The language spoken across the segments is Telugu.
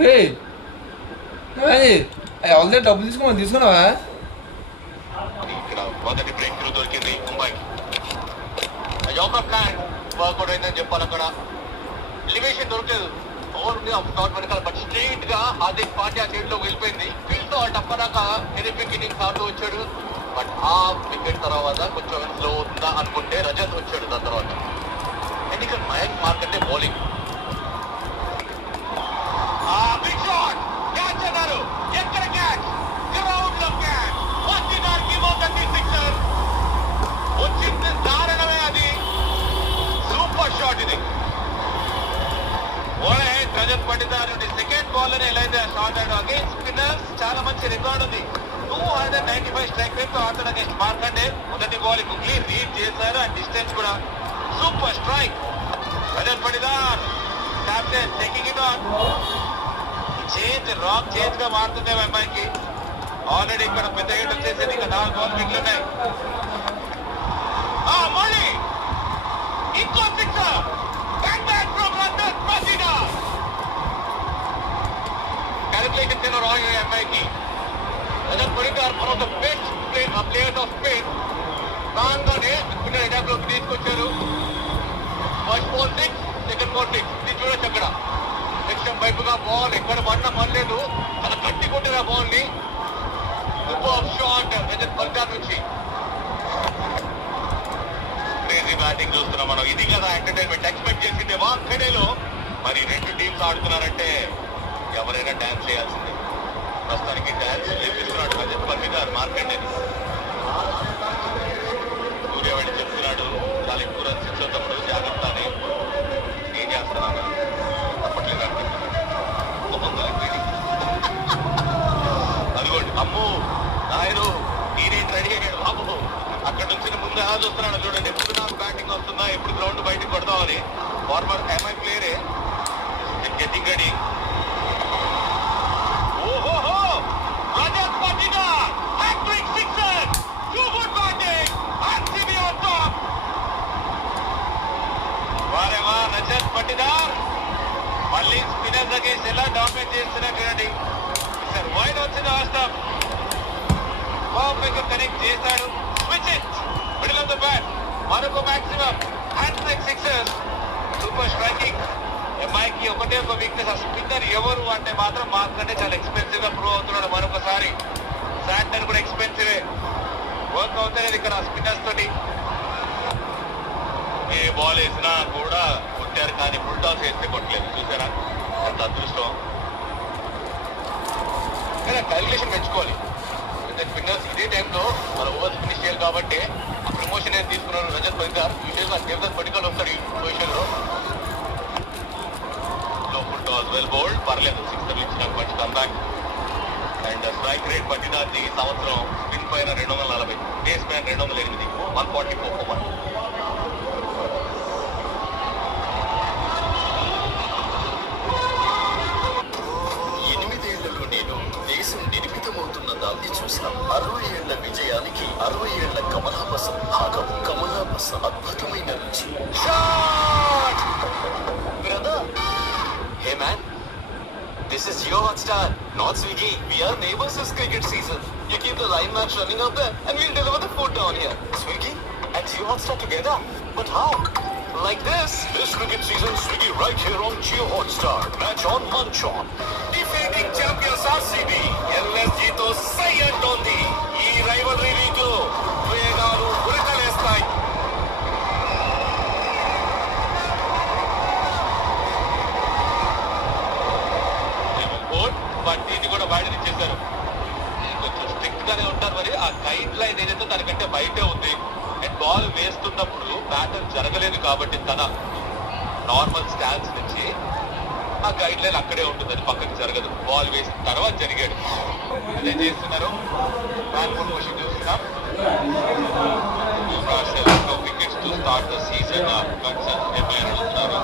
రే ఆల్రెడీ డబ్బులు తీసుకున్నావా? ఇక్కడ మొదటి బ్రేక్ త్రూ దొరికింది ముంబైకి. యొక్క ప్లాన్ వర్కౌట్ అయిందని చెప్పాలి. అక్కడ ఎలివేషన్ దొరకలేదు. ఓవర్ ఉంది షాట్ వెనకాల, బట్ స్ట్రైట్ గా హార్దిక్ పాండ్యా సైడ్ లో వెళ్ళిపోయింది. ఫీల్డ్ తో అప్పదాకా టెరిఫిక్ ఇన్నింగ్స్ ఆడుతూ వచ్చాడు. బట్ ఆ వికెట్ తర్వాత కొంచెం స్లో అవుతుందా అనుకుంటే రజత్ వచ్చాడు. దాని తర్వాత ఎందుకంటే Mayank Markande bowling big shot catch అన్నారు. ఎక్కడ క్యాచ్? గ్రౌండ్ లో క్యాచ్. వచ్చింది దారుణమే. అది సూపర్ షాట్. ఇది రజత్ పటిదార్ సెకండ్ బాల్ అని ఎలా అయితే షాట్ ఆడాడు అగేన్స్ స్పిన్నర్స్. చాలా మంచి రికార్డ్ ఉంది. 295 స్ట్రైక్ రేట్ తో ఆడుతాడు అగేన్స్ మార్కండే. మొదటి బాల్ క్లియర్ రీడ్ చేశారు. అండ్ డిస్టెన్స్ కూడా super strike. Rajat Patidar captain taking it on. Change wrong change గా మారుతుంది అమ్మాయికి. ఆల్రెడీ ఇక్కడ పెద్ద హిట్ వచ్చేసింది. ఇంకా 4 బాల్ మిగిలినాయి. మళ్ళీ ఇంకో sixer. Bang bang from Rajat Patidar. Calculations ఏమో రాంగ్ అయ్యాయి అమ్మాయికి. Rajat Patidar one of the best players of Spain. దాంట్లోనే స్పిన్నర్ అటాక్ లోకి తీసుకొచ్చారు. First ball 6, second ball 6. ఇది చూడొచ్చు అక్కడ సెక్షన్ వైపుగా బాల్ ఎక్కడ పడినా పర్లేదు. చాలా గట్టి కొట్టిన బాల్ ని. సూపర్ షాట్ రజత్ పటిదార్ నుంచి. క్రేజీ బ్యాటింగ్ చూస్తున్నాం మనం. ఇది కదా ఎంటర్టైన్మెంట్. ఎక్స్పెక్ట్ చేసిందే వాంఖేడేలో. మరి 2 టీమ్స్ ఆడుతున్నారంటే ఎవరైనా డాన్స్ చేయాల్సిందే. ప్రస్తుతానికి డాన్స్ చేపిస్తున్నాడు రజత్ పటిదార్ మార్కండే. సూర్య వెళ్ళి చెప్తున్నాడు చాలా ఎక్కువ రన్స్ ఇచ్చొద్దప్పుడు జాగ్రత్త అని. ఏం చేస్తున్నాను అదిగోండి. అమ్మో నాయను నేనేం రెడీ అయ్యాడు బాబు. అక్కడ నుంచి ముందు ఎలా చూస్తున్నాడు చూడండి. ఎప్పుడు నాకు బ్యాటింగ్ వస్తుందా, ఎప్పుడు గ్రౌండ్ బయటకు కొడదామని. ఫార్మర్ ఎంఐ ప్లేయరే గెటింగ్ రెడీ. ఓహోహో Rajat Patidar hat-trick sixer. Super batting. RCB on top. వారే వా రజత్ పటిదార్ మళ్ళీ స్పిన్నర్స్ అగేన్స్ ఎలా డామినేట్ చేస్తున్నారు చూడండి. సార్ వైడ్ వచ్చింది వాస్తవం. పర్ఫెక్ట్ కనెక్ట్ చేశాడు. Switch it middle of the bat. మరొక maximum hat-trick sixers. Super striking. ఎంఐకి ఒకటే ఒక వీక్నెస్. ఆ స్పిన్నర్ ఎవరు అంటే మాత్రం మాకంటే చాలా ఎక్స్పెన్సివ్ గా ప్రూవ్ అవుతున్నాడు. మరొకసారి శాంటన్ కూడా ఎక్స్పెన్సివే. వర్క్ అవుతాయి ఇక్కడ స్పిన్నర్స్ తోటి. ఏ బాల్ వేసినా కూడా కొట్టారు, కానీ ఫుల్ టాస్ వేస్తే కొట్టలేదు. చూసారా ఎంత అదృష్టం. కానీ క్యాలిక్యులేషన్ పెంచుకోవాలి. స్పిన్నర్స్ ఇదే టైంలో మన ఓవర్స్ ఫినిష్ చేయాలి కాబట్టి ఆ ప్రమోషన్ ఏది తీసుకున్నారు రజత్ పటిదార్. యూజువల్గా దేవదత్ పడికల్ వస్తాడు ఈ పొజిషన్ లో. Full toss well bowled. పర్లేదు, 6 ఇచ్చిన మంచి కమ్బ్యాక్. అండ్ స్ట్రైక్ రేట్ పటిదార్ది ఈ సంవత్సరం స్పిన్ పైన 240, బేస్ పైన 208, 144. నిర్మితమవుతున్నదాన్ని చూసాం. 60 ఏళ్ల విజయానికి 60 ఏళ్ల కమలాపసం భాగం. కమలాపసం అద్భుతమైన రుచి. Brother, hey man, this is Jio Hotstar, not Swiggy. We are neighbors this cricket season. You keep the line match running up there and we'll deliver the food down here. Swiggy and Jio Hotstar together? But how? Like this. This cricket season, Swiggy right here on Jio Hotstar. Match on, munch on. Defending champions RCB. LSG తో సై అంటోంది. ఈ రైవల్రీ లీగ్లో వేగాలు ఉరకలేస్తాయి. బట్ దీన్ని కూడా బయట చేశారు. కొంచెం స్ట్రిక్ట్ గానే ఉంటారు. మరి ఆ గైడ్ లైన్ ఏదైతే దానికంటే బయటే ఉంది. అండ్ బాల్ వేస్తున్నప్పుడు బ్యాటర్ జరగలేదు కాబట్టి తన నార్మల్ స్టాన్స్ నుంచి ఆ గైడ్ లైన్ అక్కడే ఉంటుంది, అది పక్కకి జరగదు. బాల్ వేసిన తర్వాత జరిగాడు. అదే చేస్తున్నారు. ప్రమోషన్ చూస్తున్నాం. Wickets to start the season concern MIR అడుగుతున్నారు.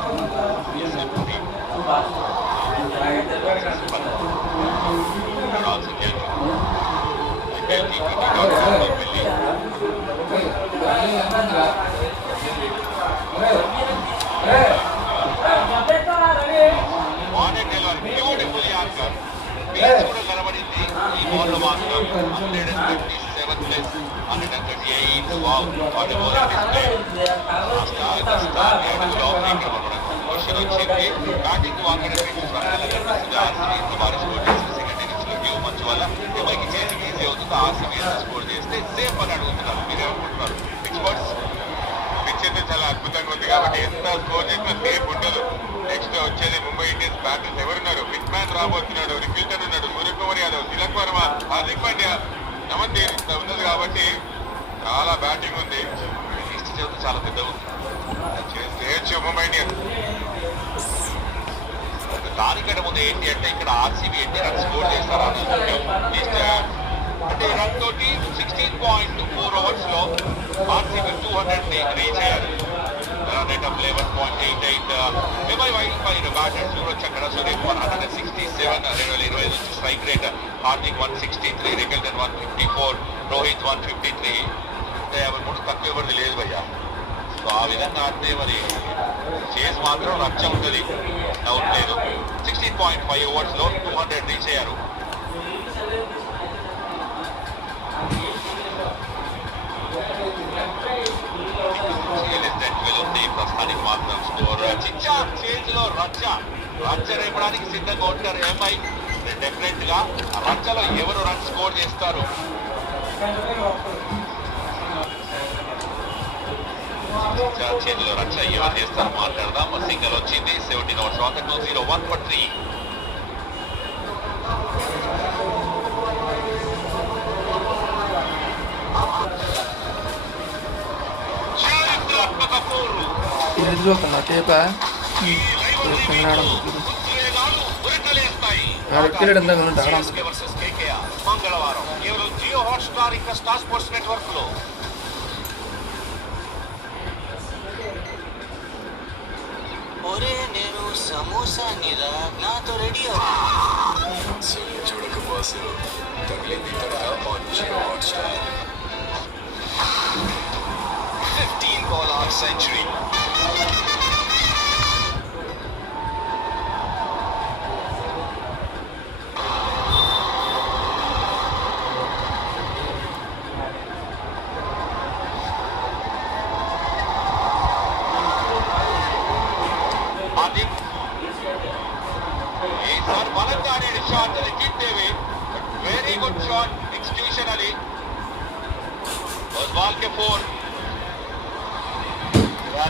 బ్యూటిఫుల్ యార్ పేస్ కూడా కనబడింది ఈ బాల్ లో మాత్రం 137 plus 138 wow what ever it is question వచ్చింది బ్యాటింగ్ వాకర్ ఆర్సీబీ భారీ స్కోర్ చేసి సెకండ్ ఇన్నింగ్స్ లో డ్యూ మంచి వల్ల ఎంఐకి చేతికి ఈజీ అవుతుంది ఆర్సీబీ ఎంత స్కోర్ చేస్తే సేఫ్ అని అడుగుతున్నారు మీరు ఏమనుకుంటున్నారు ఎక్స్పర్ట్స్ పిచ్ అయితే చాలా అద్భుతంగా ఉంది కాబట్టి ఎంత స్కోర్ చేసినా సేఫ్ ఉండదు నెక్స్ట్ వచ్చేది ముంబై ఇండియన్స్ బ్యాటర్స్ ఎవరున్నారు బిగ్ మ్యాన్ రాబోతున్నాడు రికిల్టన్ ఉన్నాడు సూర్యకుమార్ యాదవ్ తిలక్ వర్మ హార్దిక్ పాండ్యా నమన్ దేవ్ ఇంత ఉన్నది కాబట్టి చాలా బ్యాటింగ్ ఉంది లిస్ట్ చేస్తే చాలా పెద్దగా ఉంది చేయొచ్చు ముంబై ఇండియన్స్ దానికంటే ముందు ఏంటి అంటే ఇక్కడ ఆర్సీబీ ఎన్ని రన్స్ స్కోర్ చేస్తారా అంటే రన్ తోటి 16.4 ఓవర్స్ లో ఆర్సీబీ 200 రీచ్ అయ్యారు rate of 11.88 MI wild fire batters చూడొచ్చు అక్కడ సూర్యకుమార్ 167 2025 నుంచి strike rate Hardik 163 Rickelton 154 Rohit 153 53 తక్కువ ఎవరిది లేదు భయ్యా సో ఆ విధంగా ఆడితే మరి చేసి మాత్రం రచ్చ ఉంటుంది డౌట్ లేదు 16.5 ఓవర్స్ లో 200 రీచ్ అయ్యారు ప్రస్తుతానికి మాత్రం స్కోర్ చిచ్చా చేజ్ లో రచ్చ రేపడానికి సిద్ధంగా ఉంటారు ఎంఐ డెఫినెట్ గా రచ్చలో ఎవరు రన్ స్కోర్ చేస్తారు చేతిలో రచ్చ ఎవరు చేస్తారు మాట్లాడదాం సింగల్ వచ్చింది 17 ఓవర్స్ తర్వాత 201 for 3 మంగళవారం కేవలం జియో హాట్స్టార్ ఇంకా స్టార్ స్పోర్ట్స్ నెట్వర్క్ లో ఒరే నేను సమోసా నిరా నాతో రెడీ చూడక బాసు తగిలింది తడక on Jio Hotstar 15 ball half century ఈసారి బలంగా ఆడాడు షాట్ రిజిత్ దేవి వెరీ గుడ్ షాట్ ఎక్స్క్యూషన్ అది బాల్ కే 4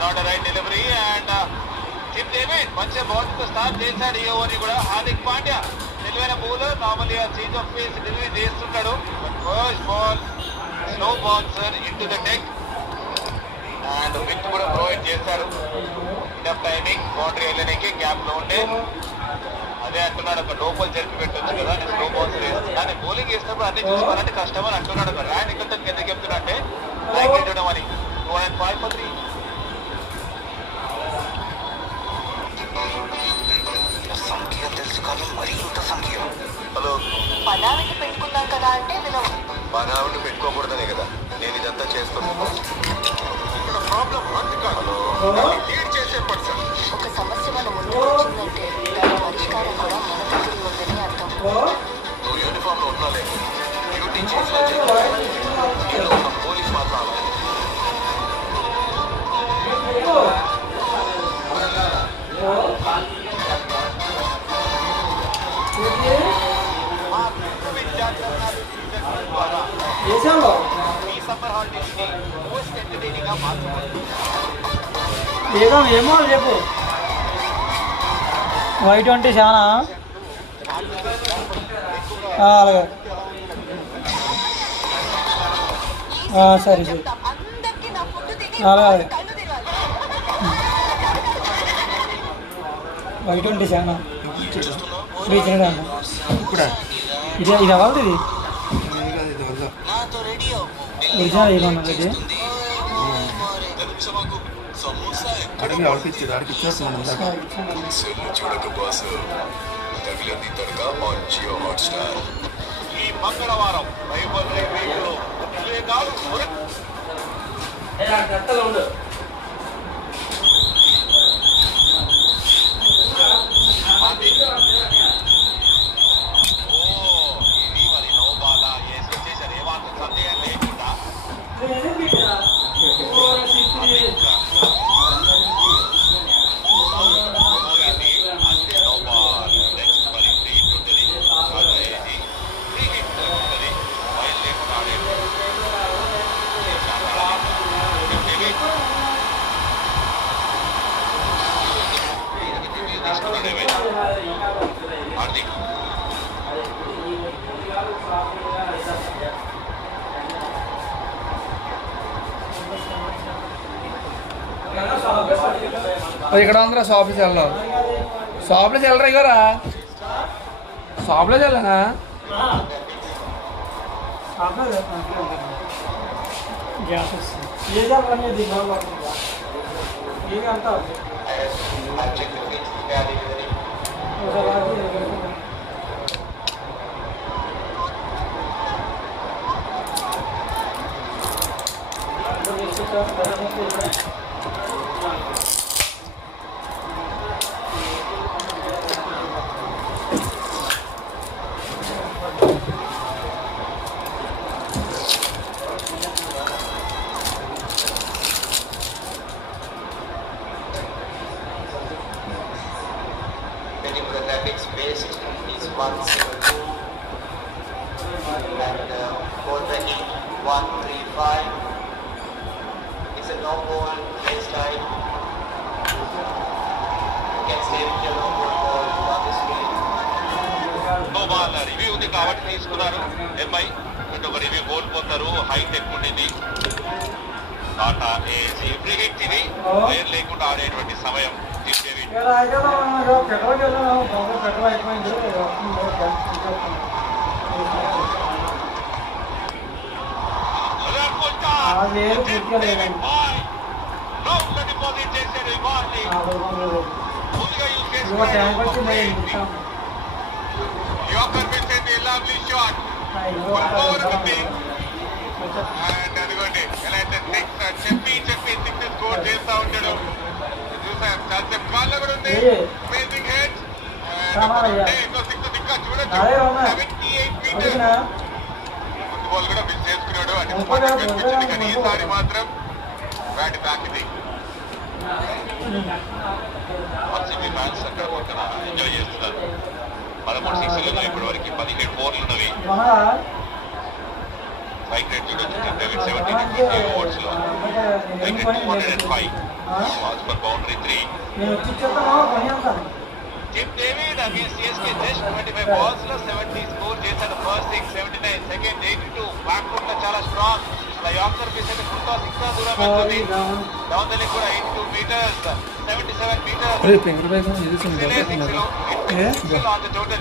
not right delivery and Tim David మంచి బౌలింగ్ తో స్టార్ట్ చేశాడు ఈ ఓవర్ కూడా హార్దిక్ పాండ్యా తెలివైన bowler normally change of pace delivery చేస్తుంటాడు first ball slow bouncer into the deck and with కూడా ప్రొవైడ్ చేశారు ఇనఫ్ టైమింగ్ బౌండరీ వెళ్ళడానికి గ్యాప్ లో ఉంటే అదే అంటున్నాడు ఒక లోపల జరిపి పెట్టొచ్చు కదా నేను స్లో బౌన్సర్ వేస్తున్నాను బౌలింగ్ వేసినప్పుడు అన్ని చూసుకోవాలంటే కష్టం అని అంటున్నాడు ఒక ర్యాన్ నికల్టన్ ఎందుకు చెప్తున్నా అంటే లైక్ చేయడం అని 205 for 3 సంఖ్య తెలుసు కానీ మరీ ఇంత సంఖ్య హలో పనావిని పెట్టుకుందాం కదా అంటే వినవు పనావిని పెట్టుకోకూడదనే కదా నేను ఇదంతా చేస్తున్నాను ఇక్కడ ప్రాబ్లం మంది కాదు లీడ్ చేసే పర్సన్ ఒక సమస్య మన ముందు వచ్చిందంటే దాని పరిష్కారం కూడా మన దగ్గర ఉందని అర్థం నువ్వు యూనిఫామ్ లో ఉన్నాలే డ్యూటీ చేసిన పోలీస్ మాట్లాడాలి ఈ సమ్మర్ హాలిడేస్ ని మోస్ట్ ఎంటర్టైనింగ్ గా మార్చబడింది ఏమో చెప్పు Y20 చాలా అలాగే సరే సరే అందరికి నా ఫుడ్ తిని అలాగే కళ్ళు తినాలి Y20 చాలా రీచ్ ఇది ఇది అవ్వాలి ఇది నాతో రెడీ ఒరిజినల్ ఏమన్నా ఇది అడిగి ఆడికి ఇచ్చేస్తున్నాను చూడక బాసు తగిలింది తడక ఆన్ జియో హాట్స్టార్ ఈ మంగళవారం రైవల్రీ వీక్లో ఉద్వేగాలు తీసుకున్నాడు హార్దిక్. ఇక్కడ ఉందిరా షాప్లో చల్లం, షాప్లో చల్లరా ఇగోరా, షాప్లో చల్లనా గ్యాస్ వస్తుంది ఏదో అనేది అంతా రివ్యూ ఉంది కాబట్టి తీసుకున్నారు. ఎంఐ అంటే ఒక రివ్యూ కోల్పోతారు, హైట్ ఎక్కువ ఉండింది. టాటా ఏసీ బ్రిగేడ్ ఇది వేరు లేకుండా ఆడేటువంటి సమయం. డిపాజిట్ చేశారు yorker miss lovely shot and అదిగోండి ఎలా అయితే చెప్పి సిక్స్ స్కోర్ చేస్తా ఉంటాడు. చూసాం చాలా కాళ్ళ కూడా ఉంది. అమేజింగ్ హెడ్ సిక్స్ ఇంకా చూడొచ్చు. 78 మీటర్స్ ఫుట్బాల్ కూడా మిస్ చేసుకున్నాడు. అనిపించింది కానీ ఈసారి మాత్రం బ్యాట్ బ్యాక్ ఇది. ఆర్సీబీ ఫ్యాన్స్ అక్కడ పక్కన ఎంజాయ్ చేస్తున్నారు. 13 సిక్స్లలో ఇప్పటి వరకు 17 4లు ఉన్నవి. స్ట్రైక్ రేట్ చూడొచ్చు. డేవిడ్ 17 ఓవర్స్ లో strike rate 205. Was for boundary 3. Tim David against CSK just 25 balls లో 70 స్కోర్ చేశాడు. First 79, second 82. బ్యాక్ ఫుట్ లో చాలా స్ట్రాంగ్. యార్కర్ మిస్ అయితే ఫుల్ టాస్ ఇంకా దూరం వెళ్తుంది. డౌన్ ద లెగ్ కూడా 82 మీటర్స్, 77 మీటర్స్.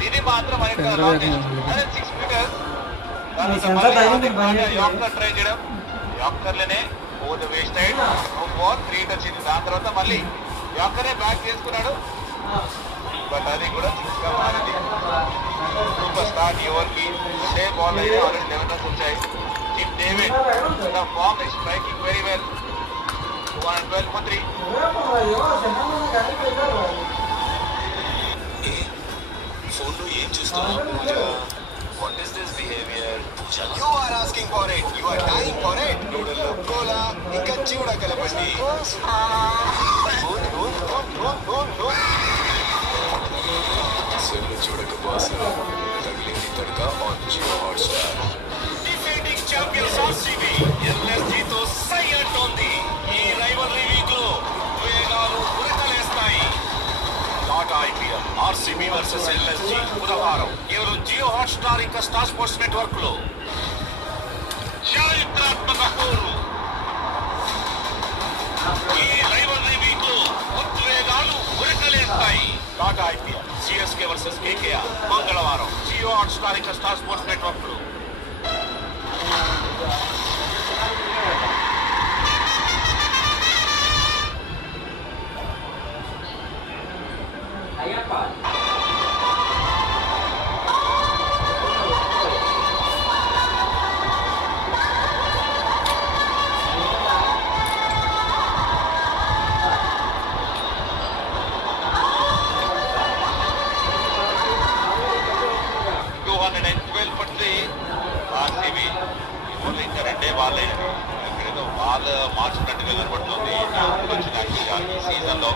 ఇది మాత్రం 106 మీటర్స్. యార్కర్ ట్రై చేయడం, యార్కర్లనే over the waste side ball 3 వచ్చింది. దాని తర్వాత మళ్ళీ యార్కరే బ్యాక్ చేసుకున్నాడు. బట్ అది కూడా సిక్స్ గా మారింది. సూపర్ స్టార్ యువర్కి ఒకే బాల్ అయితే ఆల్రెడీ 11 రన్స్ వచ్చాయి. Tim David the form is striking very well. 212 for 3. ఫోన్లో ఏం చూస్తున్నావు పూజ? What is this behavior? Puja, you are asking for it. You are dying for it. నూడల్లో Kola ఇంకా చివడ కలపండి. సెల్లు చూడక బాస్ తగిలింది తడక on Jio Hotstar. Defending champions RCB ఎల్ఎస్జీతో సై అంటోంది. ఈ రైవల్రీ వీక్ లో వేగాలు ఉరకలేస్తాయి. Tata IPL RCB versus LSG బుధవారం కేవలం జియో హాట్స్టార్ ఇంకా స్టార్ స్పోర్ట్స్ నెట్వర్క్ లో. చారిత్రాత్మక పోరు. ఈ రైవల్రీ వీక్ లో ఉద్వేగాలు ఉరకలేస్తాయి. Tata IPL CSK versus KKR మంగళవారం జియో హాట్స్టార్ ఇంకా స్టార్ స్పోర్ట్స్ నెట్వర్క్ లో. ఆర్సీబీ ఇంకా రెండే బాలే ఎక్కడేదో బాల్ మార్చినట్టుగా కనబడుతుంది. ఈ సీజన్ లో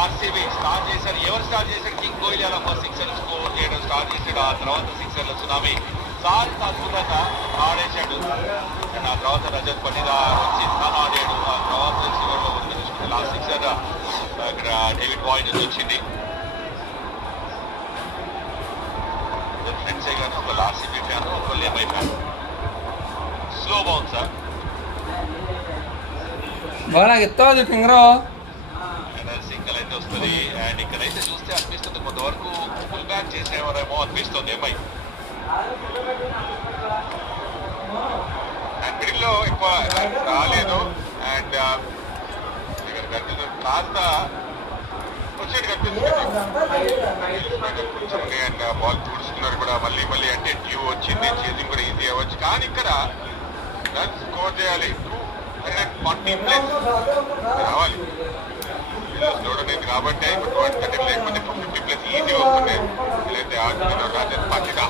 ఆర్సీబీ స్టార్ట్ చేశారు. ఎవరు స్టార్ట్ చేశారు? కింగ్ కోహ్లీ అలా ఫస్ట్ సిక్సర్ స్కోర్ చేయడం స్టార్ట్ చేశాడు. ఆ తర్వాత సిక్సర్ల సునామీ సారి అద్భుతంగా ఆడేశాడు. ఆ తర్వాత రజత్ పటిదార్ వచ్చి తను ఆడాడు. ఆ తర్వాత చివరిలో చూసుకుంటే లాస్ట్ సిక్సర్ ఇక్కడ డేవిడ్ బాయ్ నుంచి వచ్చింది. ఫ్రెండ్సే కానీ ఒక లాస్ట్ సిటీ ఫ్యాన్, ఒక లేబై ఫ్యాన్. స్లో బౌన్సర్ బాగా నాకు ఇస్తావు ఫింగర్ సింగల్ అయితే వస్తుంది. అండ్ ఇక్కడైతే చూస్తే అనిపిస్తుంది కొంతవరకు ఫుల్ బ్యాక్ చేసేవారేమో అనిపిస్తుంది ఎంఐ. అండ్ మిడిల్లో ఎక్కువ రాలేదు. అండ్ ఇక్కడ కనిపిస్తుంది కాస్త వచ్చేది కనిపిస్తుంది. అండ్ బాల్ చూడుస్తున్నారు కూడా మళ్ళీ అంటే డ్యూ వచ్చింది, చేసింగ్ కూడా ఈజీ అవ్వచ్చు. కానీ ఇక్కడ రన్స్ స్కోర్ చేయాలి, 240 ప్లస్ రావాలి. చూడలేదు కాబట్టి ఇప్పుడు 230 లేకపోతే 250 ప్లస్ ఈజీ వస్తుంది. వీలైతే ఆడుతున్నారు రాజన్ పాటిగా.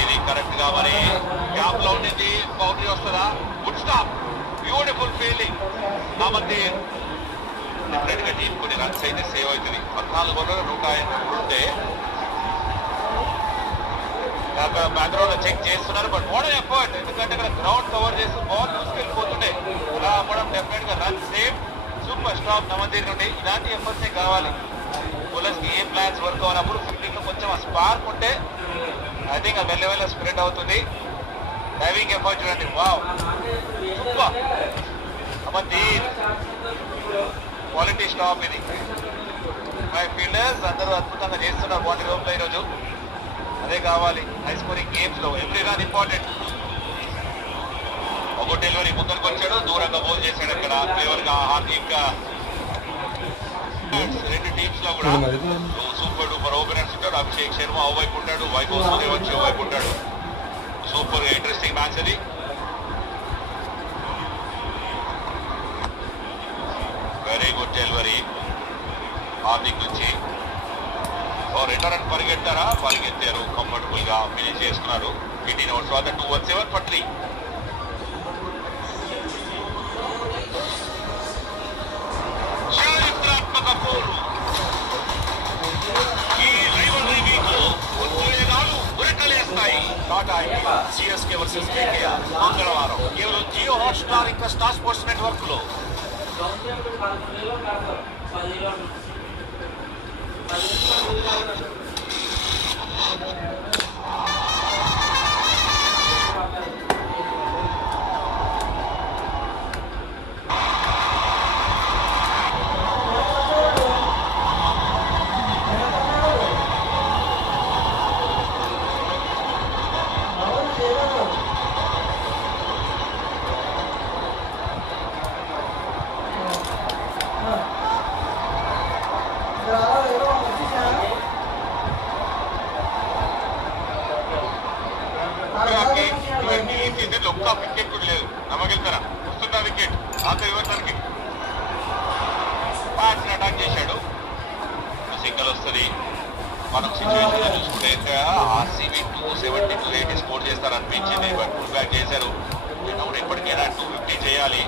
ఇది కరెక్ట్ గా మరి గ్యాప్ లో ఉండింది, బౌండరీ వస్తుందా? Good stop, beautiful fielding. కాబట్టి డిఫరెంట్ గా టీం కొన్ని రన్స్ అయితే సేవ్ అవుతుంది. 14 ఓవర్లు 153 ఉంటే బ్యాక్గ్రౌండ్ లో చెక్ చేస్తున్నారు. బట్ వాట్ ఎఫర్ట్, ఎందుకంటే ఇక్కడ గ్రౌండ్ కవర్ చేస్తూ బాల్ తీసుకెళ్ళిపోతుండే అలా అవ్వడం డెఫినెట్ గా రన్ సేవ్. సూపర్ స్టాప్ నవదీర్ నుండి. ఇలాంటి ఎఫర్ట్సే కావాలి బౌలర్స్ కి. ఏ ప్లాన్స్ వర్క్ అవ్వనప్పుడు ఫీల్డింగ్ లో కొంచెం ఆ స్పార్క్ ఉంటే ఐ థింక్ ఆ మెల్లమెల్ల స్ప్రెడ్ అవుతుంది. డైవింగ్ ఎఫర్ట్ చూడండి, వావ్ సూపర్. నవదీర్ క్వాలిటీ స్టాప్ ఇది. మై ఫీల్డర్స్ అందరూ అద్భుతంగా చేస్తున్నారు బౌండరీ హోమ్ లో ఈరోజు. అదే కావాలి హై స్కోరింగ్ గేమ్స్ లో. Every run important. ఒక డెలివరీ ముందరికి వచ్చాడు, దూరంగా బౌల్ చేశాడు. ఇక్కడ క్లేవర్ గా హార్దిక్. రెండు టీమ్స్ లో కూడా సూపర్ డూపర్ ఓపెనర్స్ ఉంటాడు. అభిషేక్ శర్మ ఓవైపు ఉంటాడు, వైభవ్ సూర్యవంశీ ఓవైపు ఉంటాడు. సూపర్ ఇంట్రెస్టింగ్ మ్యాచ్ అది. వెరీ గుడ్ డెలివరీ హార్దిక్ నుంచి. రిటర్న్ పరిగెత్తారా? పరిగెత్తారు, కంఫర్టబుల్ గా ఫినిష్ చేసుకున్నారు. 18 ఓవర్స్ తర్వాత 217 for 3. చారిత్రాత్మక పోరు. ఈ రైవల్రీ వీక్ లో ఉద్వేగాలు ఉరకలేస్తాయి. టాటా సిఎస్కే వర్సెస్ కేకేఆర్ మంగళవారం కేవలం జియో హాట్స్టార్ ఇంకా స్టార్ స్పోర్ట్స్ నెట్వర్క్ లో. ఈ సీజన్ లో ఒక్క వికెట్ కూడా లేదు. నమ్మగలుగుతారా? వస్తుందా వికెట్? ఆఖరి ఇవ్వడానికి బ్యాట్స్ అటాక్ చేశాడు. సింగల్ వస్తుంది. మనం సిచ్యువేషన్ చూసుకుంటే ఆర్సీబీ 270 280 స్కోర్ చేస్తారనిపించింది. బట్ ఫుల్ బ్యాక్ చేశారు. ఇప్పటికైనా 250 చేయాలి.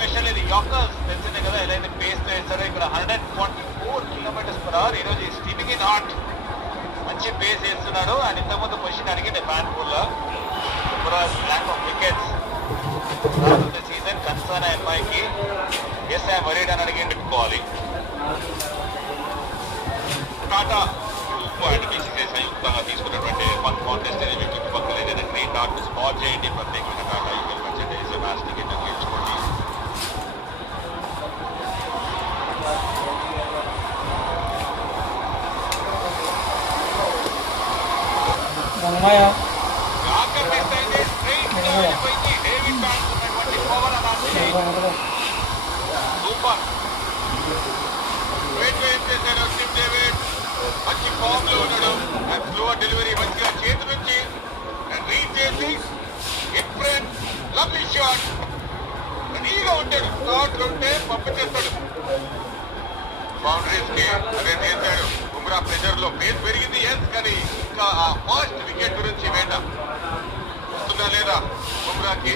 స్పెషల్ ఇది యార్కర్స్ తెలిసిందే కదా, ఎలా అయితే పేస్ వేస్తారో. ఇక్కడ 144 km/h ఈరోజు స్టీమింగ్ ఇన్ హాట్. మంచి పేస్ వేస్తున్నాడు. అండ్ ఇంతకుముందు పొజిషన్ అడిగింది బ్యాన్పూర్ లో. Lack of wickets season concern ఎంఐకి. ఎస్ ఐ వరీడ్ అని అడిగి పెట్టుకోవాలి. టాటా అండ్ బీసీసీఐ సంయుక్తంగా తీసుకున్నటువంటి వన్ కాంటెస్ట్ అనేది మీకు చుట్టుపక్కల ఏదైనా గ్రీన్ డాట్ స్పాట్ చేయండి. ప్రత్యేకంగా టాటా యూఎల్ మెర్చెండైజ్ మ్యాచ్ టికెట్ గెలుచుకోండి. సూపర్ మంచి ఫామ్ లో ఉన్నాడు. స్లో డెలివరీ మంచిగా చేతి నుంచి రీచ్ చేసి డిఫరెంట్ లవ్లీ షాట్. రెడీగా ఉంటాడు. షాట్ ఉంటే పంపించేస్తాడు బౌండరీస్ కి. అదే చేశాడు. బుమ్రా ప్రెజర్ లో పేస్ పెరిగింది ఎస్, కానీ ఇంకా ఆ ఫాస్ట్ వికెట్ గురించి వేట వస్తుందా లేదా బుమ్రాకి?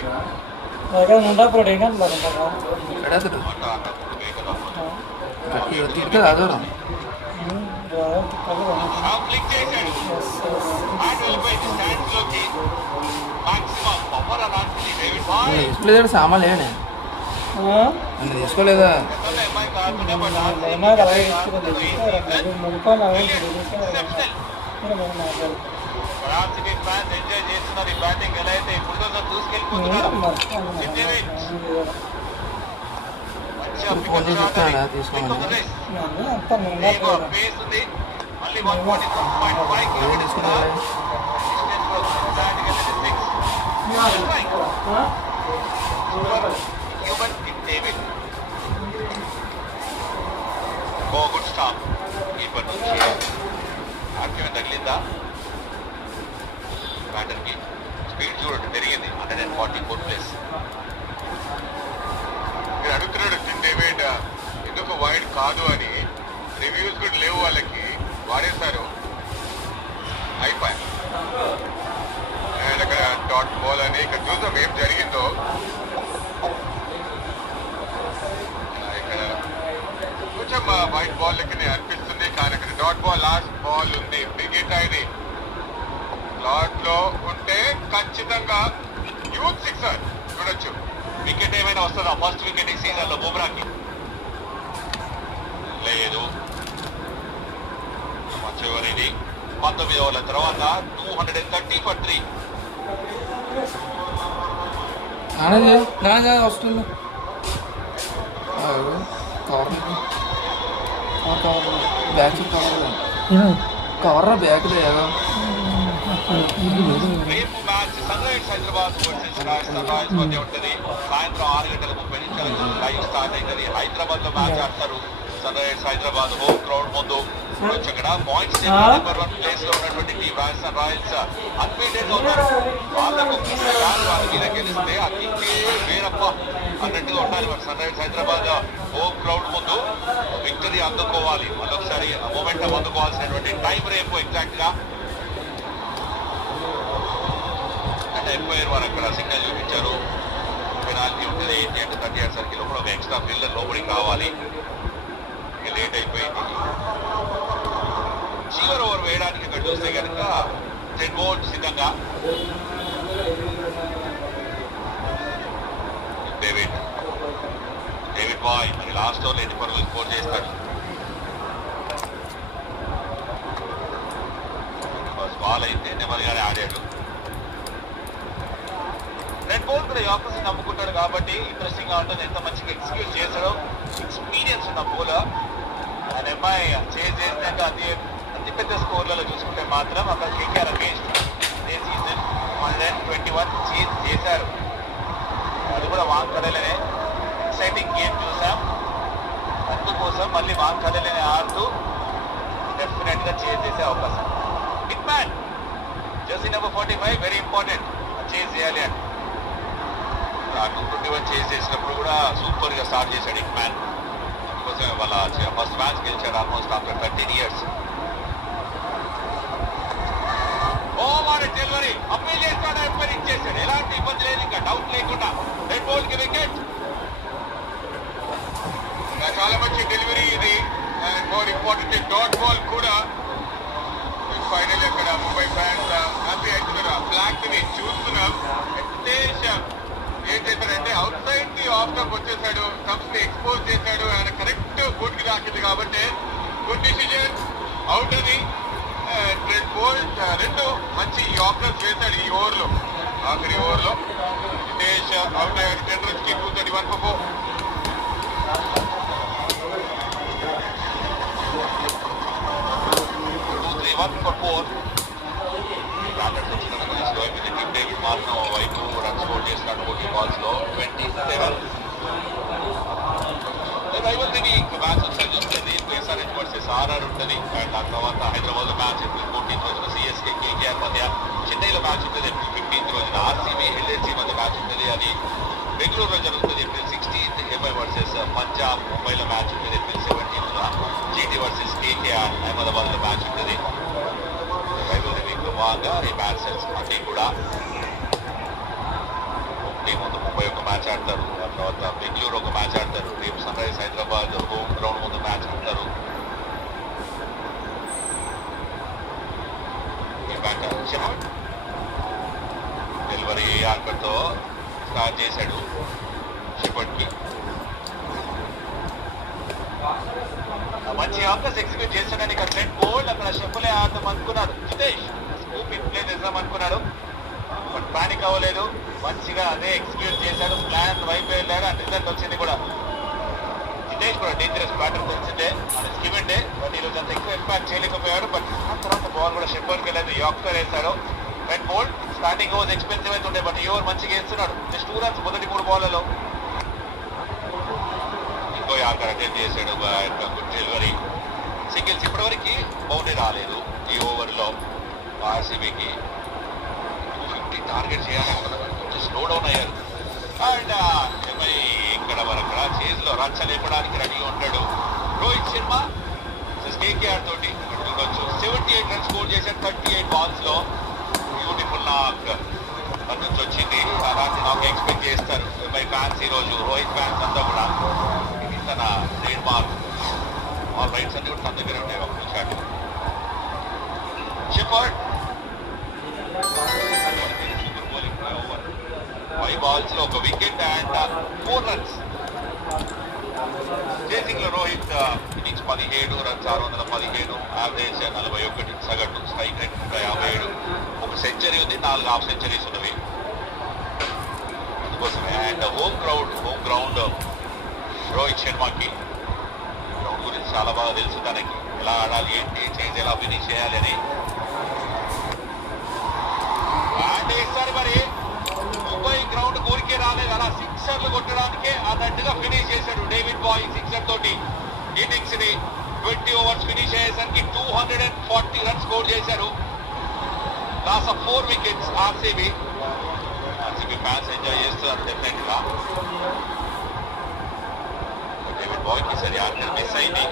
ಅದರ క్లిక్ చేశాడు హ్యాండ్ వెళ్ళిపోయింది స్టాండ్స్ లోకి మాక్సిమం పవర్ అలాంటిది డేవిడ్ బాయ్ డిస్ప్లే సామాన్లు ఏనే నన్ను తీసుకోలేదా ఎంఐ కాకుండా బట్ ఆర్సీబీ ఫ్యాన్స్ ఎంజాయ్ చేస్తున్నారు ఈ బ్యాటింగ్ ఎలా అయితే బుల్డోజర్ దూసుకెళ్ళిపోతున్నారు పేస్ ఉంది మళ్ళీ 141.5 కిలోమీటర్స్ కూడా డేవిడ్ గుడ్ స్టాప్ కీపర్ నుంచి ఆక్యం తగిలిందా బ్యాటర్కి స్పీడ్ చూడండి పెరిగింది 144 ప్లస్ మీరు అడుగుతున్నాడు డేవిడ్ ఎందుకు వైడ్ కాదు అని రివ్యూస్ కూడా లేవు వాళ్ళకి వాడేశారు అయిపోయి అండ్ అక్కడ డాట్ బాల్ అని ఇక్కడ చూద్దాం ఏం జరిగిందో ఇక్కడ కొంచెం వైట్ బాల్ లెక్కనే అనిపిస్తుంది కానీ అక్కడ డాట్ బాల్ లాస్ట్ బాల్ ఉంది వికెట్ ఇది స్లాట్ లో ఉంటే ఖచ్చితంగా యూత్ సిక్సర్ చూడొచ్చు వికెట్ ఏమైనా వస్తుందా ఫస్ట్ వికెట్ ఈ సీజన్ లో బుమ్రాకి లేదు చివరిది 19 ఓవర్ల తర్వాత 230 for 3 నాన్న వస్తుంది బ్యాక్ కవర్ బ్యాక్ రేపు match Sunrisers Hyderabad versus Rajasthan Royals మధ్య ఉంటుంది సాయంత్రం 6:30 నిమిషాలకు లైవ్ స్టార్ట్ అవుతుంది హైదరాబాద్ లో మ్యాచ్ ఆడతారు Sunrisers Hyderabad home crowd ముందు అక్కడ పాయింట్స్ నెంబర్ 1 ప్లేస్ లో ఉన్నటువంటి టీం రాజస్థాన్ రాయల్స్ అన్బీటెడ్ గా ఉన్నారు వాళ్ళకు వాళ్ళ మీద గెలిస్తే ఆ కిక్కే వేరప్ప అన్నట్టుగా ఉండాలి మరి Sunrisers Hyderabad home crowd ముందు విక్టరీ అందుకోవాలి మళ్ళొకసారి మొమెంటం అందుకోవాల్సినటువంటి టైం రేపు ఎగ్జాక్ట్ గా ఎంపైర్ వారు అక్కడ సిగ్నల్ చూపించారు పెనాల్టీ ఉంటుంది 30 సర్కిల్ లోపల ఒక ఎక్స్ట్రా ఫీల్డర్ లోపలికి రావాలి లేట్ అయిపోయింది చివరి ఓవర్ వేయడానికి ఇక్కడ చూస్తే కనుక 10 బోర్డ్ సిద్ధంగా డేవిడ్ బాయ్ మరి లాస్ట్ ఓవర్ 8 పరుగులు స్కోర్ చేస్తాడు బాల్ అయితే నెమ్మదిగానే ఆడాడు రెడ్ బోల్ కూడా ఆపోజిట్ నమ్ముకుంటాడు కాబట్టి ఇంట్రెస్టింగ్ గా ఉంటుంది ఎంత మంచిగా ఎక్స్క్యూజ్ చేశాడో ఎక్స్పీరియన్స్ ఉన్న బౌలర్ ఆయన అమ్మాయి చేజ్ చేసినాక అతి పెద్ద స్కోర్లలో చూసుకుంటే మాత్రం అక్కడ కేకేఆర్ అగేన్స్ట్ ఇదే సీజన్ 121 చేజ్ చేశారు అది కూడా వాంకడలేనే ఎక్సైటింగ్ గేమ్ చూసాం అందుకోసం మళ్ళీ వాంకడలేనే ఆడుతూ డెఫినెట్ గా చేజ్ చేసే అవకాశం big man jersey number 45 very important chase చేయాలి అని 221 చేజ్ చేసినప్పుడు కూడా సూపర్ గా స్టార్ట్ చేశాడు బిగ్ మ్యాన్ అందుకోసం వాళ్ళ ఫస్ట్ మ్యాచ్ గెలిచాడు ఆల్మోస్ట్ ఆఫ్టర్ 13 years ఓ వాడు డెలివరీ అప్పీల్ చేస్తాడు ఎంపైర్ ఇచ్చేసాడు ఎలాంటి ఇబ్బంది లేదు ఇంకా డౌట్ లేకుండా రెడ్ బాల్ కి వికెట్ చాలా మంచి డెలివరీ ఇది and more important dot ball కూడా ఫైనల్ అక్కడ ముంబై ఫ్యాన్స్ హ్యాపీ అవుతున్నారు ఫ్లాగ్ ని చూస్తున్నాం ఏం చేశాడంటే out side the off stump వచ్చేసాడు స్టంప్స్ ని ఎక్స్పోజ్ చేశాడు ఆయన కరెక్ట్ బూట్ కి తాకింది కాబట్టి గుడ్ డిసిజన్ అవుట్ అని రెడ్ బోల్ 2 మంచి ఆఫ్టర్స్ చేశాడు ఈ ఓవర్ లో ఆఖరి ఓవర్ లో హితేష్ అవుట్ అయ్యాడు 10 runs కి 231 for 4 231 for 4 బ్యాటర్స్ వచ్చిన లిస్ట్ వైపు టీమ్ డేవిడ్ మార్నో వైపు రన్స్ స్కోర్ చేస్తున్నాడు 40 balls లో 27 రైవల్ దిని మ్యాచ్ వచ్చి చూస్తుంది కేఎస్ఆర్హెచ్ వర్సెస్ ఆర్ఆర్ ఉంటుంది అండ్ దాని తర్వాత హైదరాబాద్ లో మ్యాచ్ ఏప్రిల్ 14th రోజున సిఎస్కే కేకేఆర్ మధ్య చెన్నైలో మ్యాచ్ ఉంటుంది ఏప్రిల్ 15th రోజున ఆర్సీబీ ఎల్ఎస్సీ మధ్య మ్యాచ్ ఉంటుంది అది బెంగళూరులో జరుగుతుంది April 16th MI versus Punjab ముంబైలో మ్యాచ్ ఉంటుంది April 17th GT versus KKR Ahmedabad లో మ్యాచ్ ఉంటుంది రైవల్ దిని బాగా ఈ మ్యాచెస్ అన్నీ కూడా ముందు ముంబై ఒక మ్యాచ్ ఆడతారు ఆ తర్వాత బెంగళూరు ఒక మ్యాచ్ ఆడతారు రేపు Sunrisers Hyderabad home ground ముందు మ్యాచ్ ఆడతారు బ్యాటర్ షెఫర్డ్ డెలివరీ ఆర్కర్తో స్టార్ట్ చేశాడు షెఫర్డ్కి. మంచి ఆఫర్స్ ఎగ్జిక్యూట్ చేస్తాడని ఇక్కడ ట్రెంట్ బోల్డ్ అక్కడ షెఫ్లే ఆడతాం అనుకున్నాడు. జితేష్ స్కూప్ ఇన్ ప్లే చేద్దాం అనుకున్నాడు, బట్ పానిక్ అవ్వలేదు. మంచిగా అదే ఎగ్జిక్యూట్ చేశాడు. ప్లాన్ వైపు వెళ్ళాడు, అండ్ రిజల్ట్ వచ్చింది కూడా. జితేష్ కూడా డేంజరస్ బ్యాటర్ తెలిసిందే, మన స్కిమెంటే, బట్ ఈరోజు అంత ఎక్కువ ఇంపాక్ట్ చేయలేకపోయాడు. బట్ ఆ తర్వాత బాల్ కూడా షెఫర్డ్కి వెళ్ళేది, యార్కర్ వేశాడు. ట్రెంట్ బోల్డ్ స్టార్టింగ్ ఓవర్స్ ఎక్స్పెన్సివ్ అయితే ఉండే, బట్ ఈ ఓవర్ మంచిగా వేస్తున్నాడు. జస్ట్ 2 runs మొదటి 3 బాల్లలో. ఇంకో యార్కర్ అటెండ్ చేశాడు, గుడ్ డెలివరీ, సింగిల్స్. ఇప్పటివరకు బౌండరీ రాలేదు ఈ ఓవర్లో. ఆర్సీబీకి 250 టార్గెట్ చేయాలనుకున్నారు, కొంచెం స్లో డౌన్ అయ్యారు. అండ్ ఇక్కడ వరకు చేజ్లో రచ్చ లేపడానికి రెడీగా ఉంటాడు రోహిత్ శర్మ. కేకేఆర్ తోటి చూడొచ్చు 78 runs స్కోర్ చేశారు 38 balls. బ్యూటిఫుల్ నాక్ తన నుంచి వచ్చింది. అలాంటి నాకు ఎక్స్పెక్ట్ చేస్తారు ఫ్యాన్స్ ఈరోజు, రోహిత్ ఫ్యాన్స్ అంతా కూడా. ఇది తన ట్రేడ్ మార్క్. ఆల్ రైట్స్ అన్ని కూడా తన దగ్గర ఉంటాయి. ఒక షాట్ షెఫర్డ్ 5 balls లో 1 wicket అండ్ 4 runs. చేసింగ్ లో రోహిత్ ఇన్నింగ్స్ 17 runs 617, యావరేజ్ 41 సగటు, స్ట్రైక్ రేట్ 157, 1 సెంచరీ ఉంది, 4 హాఫ్ సెంచరీస్ ఉన్నవి అందుకోసమే. అండ్ హోమ్ గ్రౌండ్ రోహిత్ శర్మకి గ్రౌండ్ గురించి చాలా బాగా తెలుసు తనకి, ఎలా ఆడాలి, ఏంటి చేంజ్, ఎలా ఫినిష్ చేయాలి అని. అండ్ ఈసారి మరి ముంబై గ్రౌండ్ కోరికే రాలేదు, అలా సిక్సర్లు కొట్టడానికే అన్నట్టుగా ఫినిష్ చేశాడు డేవిడ్ బాయ్. సిక్సర్ తోటి ఇన్నింగ్స్ ని 20 overs ఫినిష్ అయ్యేసరికి 240 runs స్కోర్ చేశారు. Loss of 4 wickets. RCB fans enjoy చేస్తున్నారు డెఫినెట్ గా. డేవిడ్ బాయ్ కి సరి ఆర్డర్ మిస్ అయింది.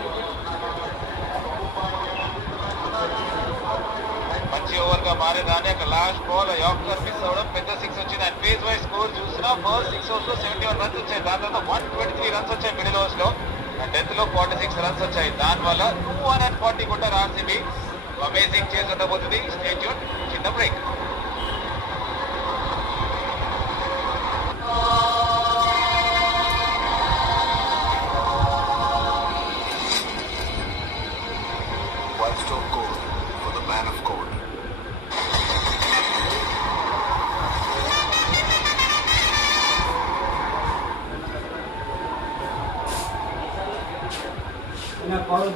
మంచి ఓవర్ గా మారేదాన్ని అక్కడ లాస్ట్ బాల్ యార్కర్ మిస్ అవ్వడం, పెద్ద 6 వచ్చింది. అండ్ ఫేజ్ వైజ్ స్కోర్ చూసినా ఫస్ట్ 6 overs లో 71 runs వచ్చాయి, దాని తర్వాత 123 runs వచ్చాయి మిడిల్ ఓవర్స్ లో, అండ్ 10th లో 46 runs వచ్చాయి. దానివల్ల 240 కొట్టారు ఆర్సీబీ. అమేజింగ్ చేసి ఉండబోతుంది. స్టే ట్యూన్, చిన్న break. Wildstone Gold for the man of gold. నా పవర్